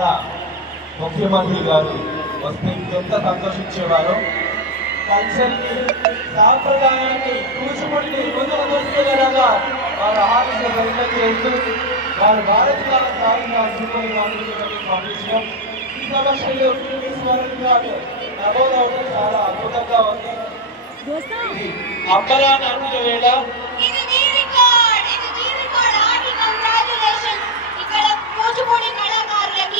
మన ముఖ్యమంత్రి గారు వస్తే ఎంత సంతోషించేవారు. కల్చర్ని సాంప్రదాయాన్ని కూచిపూడిని ముందుకు తీసుకెళ్లేలాగా వారు ఆలోచన ప్రయత్నం చేస్తూ వారు భారతీయ స్థాయిగా పంపించడం ఈ సమస్యలు నమోదవడం చాలా అద్భుతంగా ఉంది. ఇది అంబరాన్ని అనుకునే వేళ